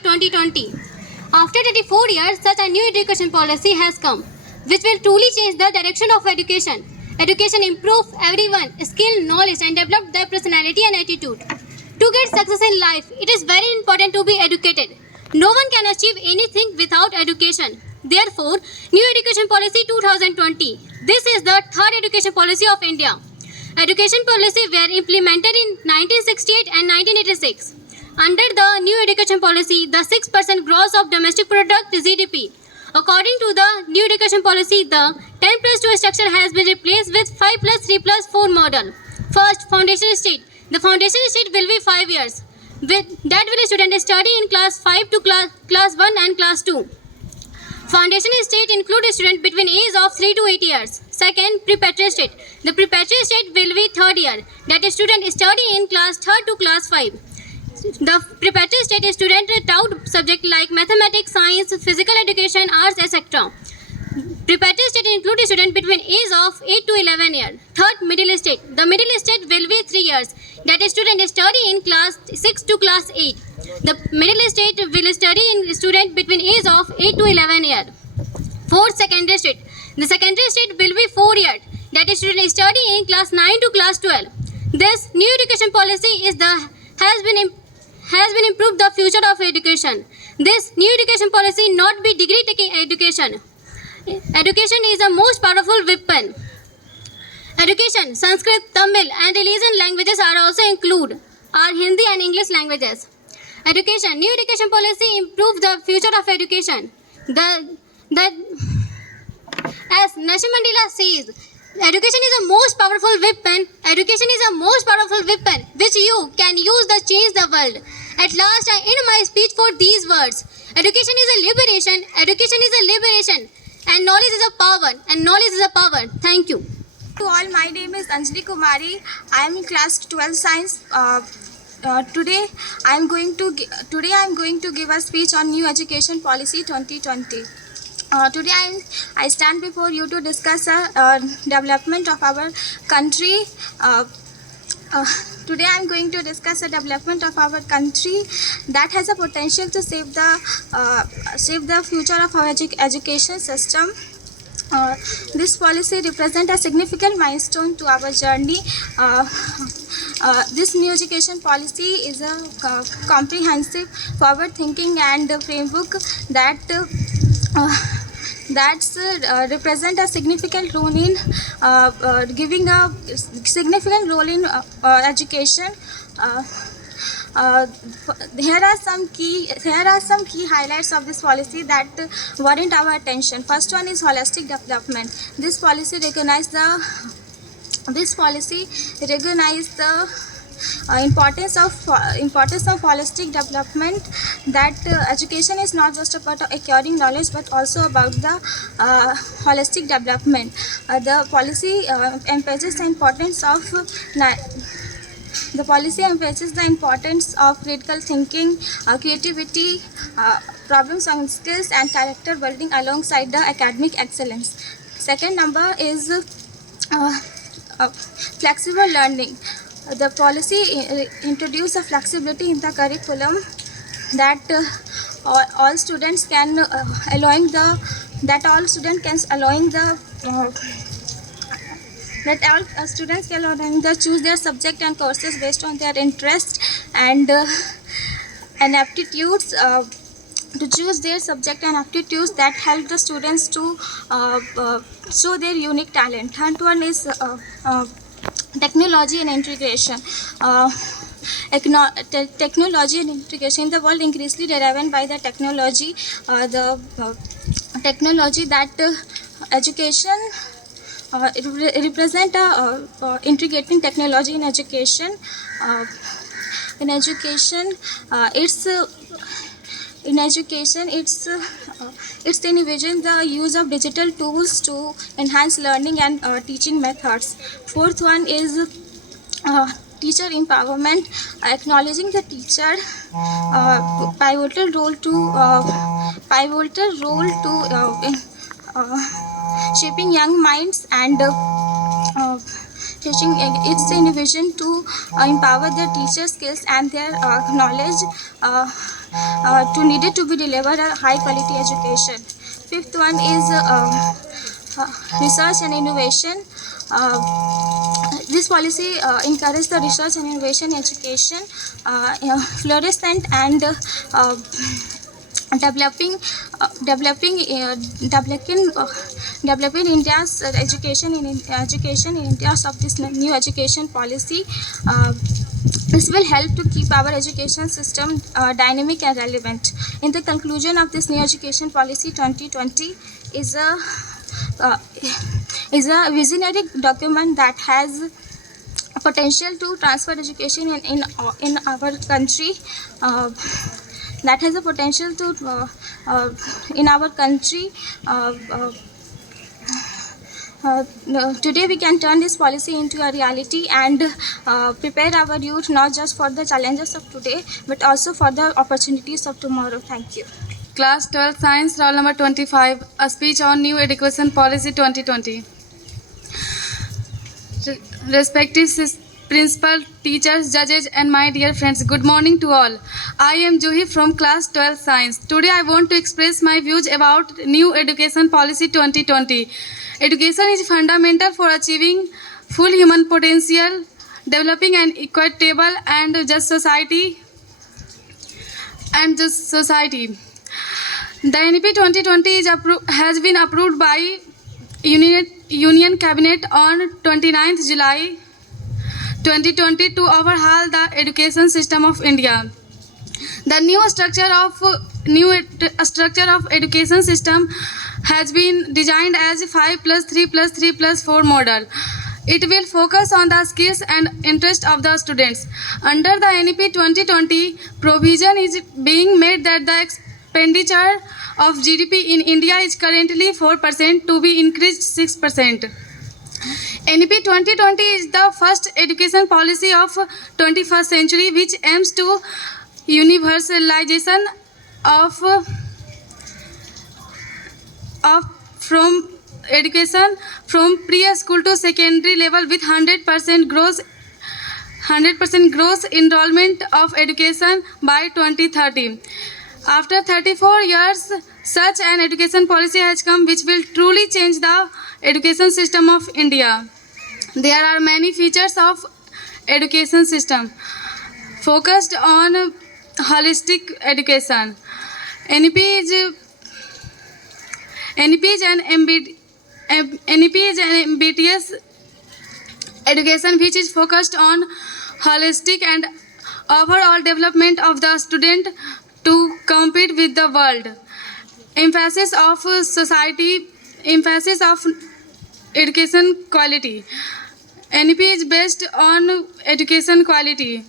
July 2020. After 34 years, such a new education policy has come, which will truly change the direction of education. Education improves everyone, skill, knowledge, and develop their personality and attitude. To get success in life, it is very important to be educated. No one can achieve anything without education. Therefore, New Education Policy 2020. This is the third education policy of India. Education policy were implemented in 1968 and 1986. Under the new education policy, the 6% gross of domestic product GDP. According to the new education policy, the 10 plus 2 structure has been replaced with 5 plus 3 plus 4 model. First, foundation state. The foundation state will be 5 years. With that will a student study in class 5 to class 1 and class 2. Foundation state include a student between age of 3 to 8 years. Second, preparatory state. The preparatory state will be third year. That a student study in class 3rd to class 5. The preparatory state is student taught subject like mathematics, science, physical education, arts, etc. Preparatory state include a student between age of 8 to 11 years. Third, middle state. The middle state will be 3 years. That a student study in class 6 to class 8. The middle state will study in student between age of 8 to 11 years. Fourth, secondary state. The secondary state will be 4 years. That a student study in class 9 to class 12. This new education policy has been improved the future of education. This new education policy not be degree taking education. Education is the most powerful weapon. Education, Sanskrit, Tamil and religion languages are also included. Are Hindi and English languages. Education, new education policy improves the future of education. As Nelson Mandela says, education is the most powerful weapon. Education is the most powerful weapon which you can use to change the world. At last, I end my speech for these words. Education is a liberation. Education is a liberation. And knowledge is a power. And knowledge is a power. Thank you. To all, my name is Anjali Kumari. I am in class 12 science. Today I am going to give a speech on new education policy 2020. Today I stand before you to discuss development of our country. Today I am going to discuss the development of our country that has a potential to save the future of our education system. This policy represents a significant milestone to our journey. This new education policy is a comprehensive, forward-thinking and framework that represent a significant role in giving a significant role in education. Here are some key highlights of this policy that warrant our attention. First one is holistic development. This policy recognizes the importance of holistic development, that education is not just about acquiring knowledge but also about the holistic development. The policy emphasizes the importance of critical thinking, creativity, problem-solving skills and character building alongside the academic excellence. Second number is flexible learning. The policy introduces a flexibility in the curriculum that all students can choose their subject and courses based on their interest and aptitudes. To choose their subject and aptitudes that help the students to show their unique talent. Third one is technology and integration. Technology and integration. The world increasingly driven by the technology. Technology that education represent integrating technology in education. It's envision the use of digital tools to enhance learning and teaching methods. Fourth one is teacher empowerment, acknowledging the teacher pivotal role to shaping young minds and teaching. It's the vision to empower their teacher skills and their knowledge. needed to be delivered a high quality education. Fifth one is research and innovation. This policy encourages the research and innovation education, fluorescent and developing India's education in India's of this new education policy. This will help to keep our education system dynamic and relevant. In the conclusion of this new education policy 2020 is a visionary document that has potential to transfer education in our country. That has a potential to in our country. Today we can turn this policy into a reality and prepare our youth not just for the challenges of today but also for the opportunities of tomorrow. Thank you. Class 12 Science, roll number 25, a speech on new education policy 2020. Respective principal, teachers, judges and my dear friends, good morning to all. I am Juhi from class 12 Science. Today I want to express my views about new education policy 2020. Education is fundamental for achieving full human potential, developing an equitable and just society. The NEP 2020 has been approved by Union Cabinet on 29th July 2020 to overhaul the education system of India. The new structure of education system has been designed as 5+3+3+4 model. It will focus on the skills and interest of the students. Under the NEP 2020, provision is being made that the expenditure of GDP in India is currently 4% to be increased 6%. NEP 2020 is the first education policy of 21st century which aims to universalization of from education from pre-school to secondary level with 100% gross enrollment of education by 2030. After 34 years, such an education policy has come which will truly change the education system of India. There are many features of education system focused on holistic education. NEP is an ambitious education which is focused on holistic and overall development of the student to compete with the world. Emphasis of education quality. NEP is based on education quality,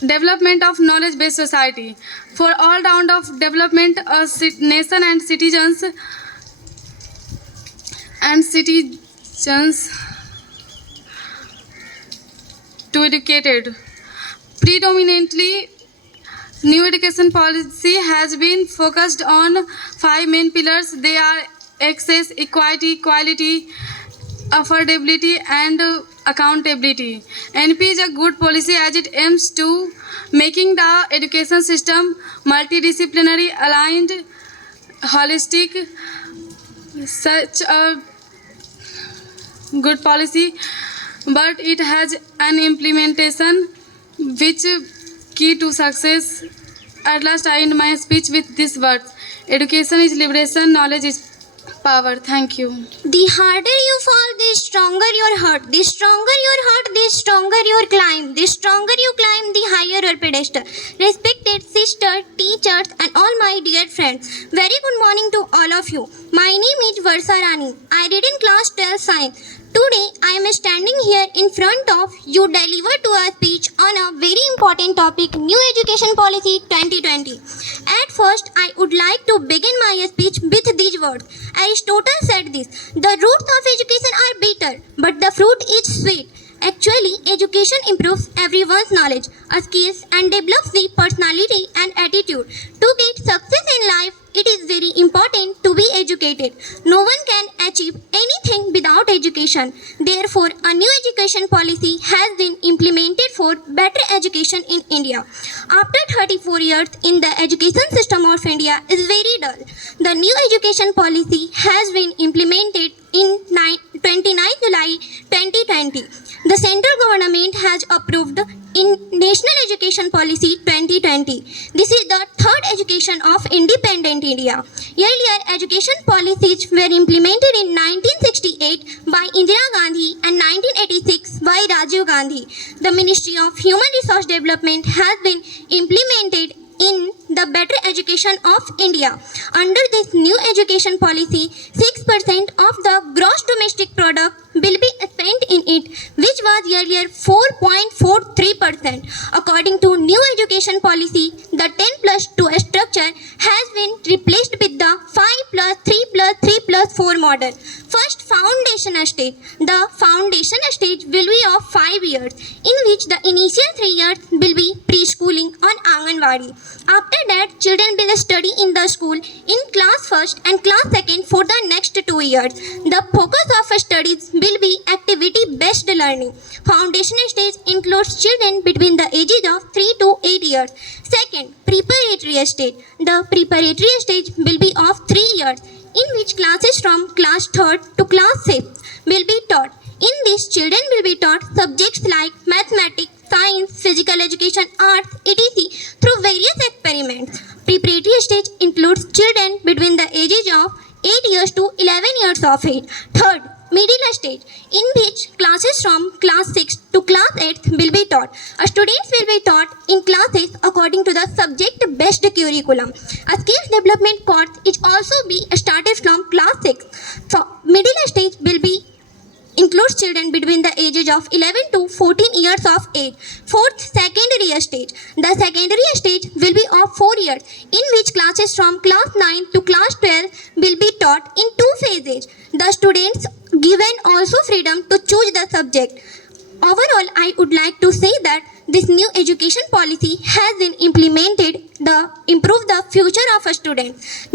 development of knowledge-based society. For all round of development, a nation and citizens to educated. Predominantly, new education policy has been focused on 5 main pillars. They are access, equity, quality, affordability and accountability. NEP is a good policy as it aims to making the education system multidisciplinary, aligned, holistic. Such a good policy, but it has an implementation which key to success. At last I end my speech with these words: education is liberation, knowledge is power. Thank you. The harder you fall, the stronger your heart. The stronger your heart, the stronger your climb. The stronger you climb, the higher your pedestal. Respected sisters, teachers and all my dear friends, very good morning to all of you. My name is Varsa Rani. I read in class 12 science. Today I am standing here in front of you deliver to a speech on a very important topic, New Education Policy 2020. At first I would like to begin my speech with these words. Aristotle said this: the roots of education are bitter, but the fruit is sweet. Actually, education improves everyone's knowledge, skills and develops the personality and attitude. To get success in life, it is very important to be educated. No one can achieve anything without education. Therefore, a new education policy has been implemented for for better education in India. After 34 years in the education system of India is very dull. The new education policy has been implemented in 29 July 2020. The central government has approved in National Education Policy 2020. This is the third education of independent India. Earlier education policies were implemented in 1968 by Indira Gandhi and 1986 by Rajiv Gandhi. The Ministry of Human Resource Development has been implemented in the better education of India. Under this new education policy, 6% of the gross domestic product will be spent in it, which was earlier 4.43%. According to new education policy, the 10+2 structure has been replaced with the 5+3+3+4 model. First, foundation stage. The foundation stage will be of 5 years, in which the initial 3 years will be preschooling on Anganwadi. After that, children will study in the school in class first and class second for the next 2 years. The focus of studies will be activity-based learning. Foundation stage includes children between the ages of 3 to 8 years. Second, preparatory stage. The preparatory stage will be of 3 years, in which classes from class 3rd to class 6th will be taught. In this, children will be taught subjects like mathematics, science, physical education, arts, etc. through various experiments. Preparatory stage includes children between the ages of 8 years to 11 years of age. Third, middle stage, in which classes from class 6 to class 8 will be taught. Students will be taught in classes according to the subject-based curriculum. A skills development course is also be started from class 6. So, middle stage will be includes children between the ages of 11 to 14 years of age. Fourth, secondary stage. The secondary stage will be of 4 years, in which classes from class 9 to class 12 will be taught in 2 phases. The students given also freedom to choose the subject. Overall, I would like to say that this new education policy has been implemented to improve the future of a student.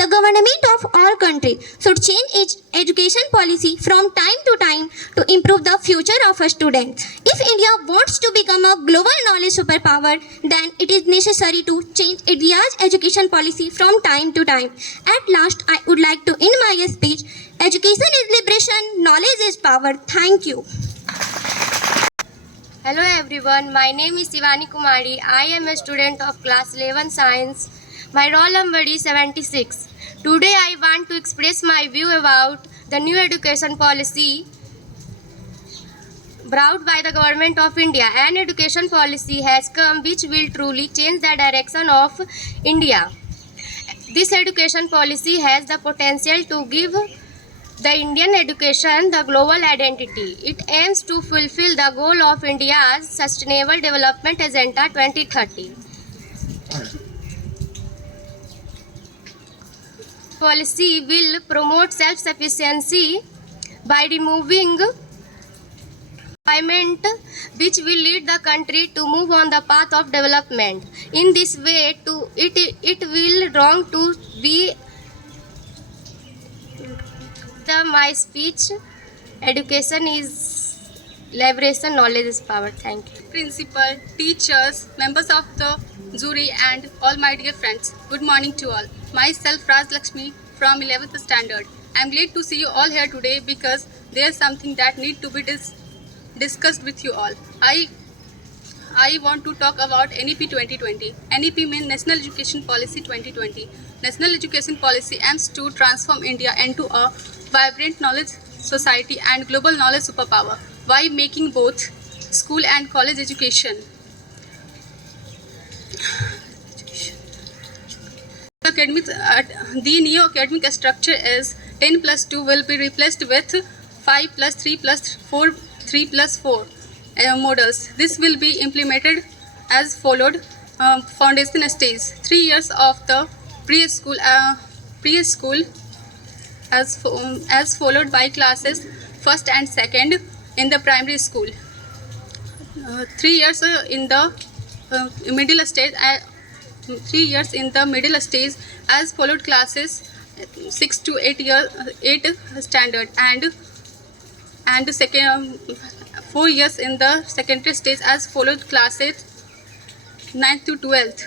The government of all countries should change its education policy from time to time to improve the future of a student. If India wants to become a global knowledge superpower, then it is necessary to change India's education policy from time to time. At last, I would like to end my speech. Education is liberation, knowledge is power. Thank you. Hello everyone, my name is Shivani Kumari. I am a student of class 11 science. My roll number is 76. Today I want to express my view about the new education policy brought by the government of India. An education policy has come which will truly change the direction of India. This education policy has the potential to give the Indian education the global identity. It aims to fulfill the goal of India's Sustainable Development Agenda 2030. Policy will promote self-sufficiency by removing employment, which will lead the country to move on the path of development. In this way, it will wrong to be my speech. Education is liberation, knowledge is power. Thank you. Principal, teachers, members of the jury and all my dear friends. Good morning to all. Myself Raj Lakshmi from 11th standard. I am glad to see you all here today because there is something that need to be discussed with you all. I want to talk about NEP 2020. NEP means National Education Policy 2020. National Education Policy aims to transform India into a vibrant knowledge society and global knowledge superpower by making both school and college education. The new academic structure is 10+2 will be replaced with 5+3+4 3+4 models. This will be implemented as followed. Foundation stage, 3 years of the preschool as followed by classes first and second in the primary school. 3 years in the middle stage. 3 years in the middle stage as followed classes 6 to 8 standard and second 4 years in the secondary stage as followed: classes 9th to 12th.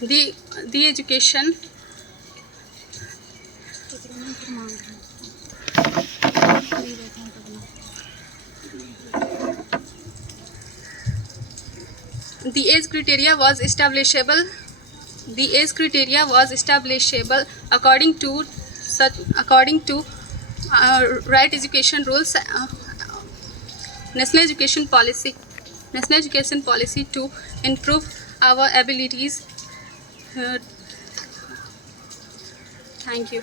The education the age criteria was establishable. The age criteria was establishable according to right education rules, national education policy to improve our abilities. Thank you.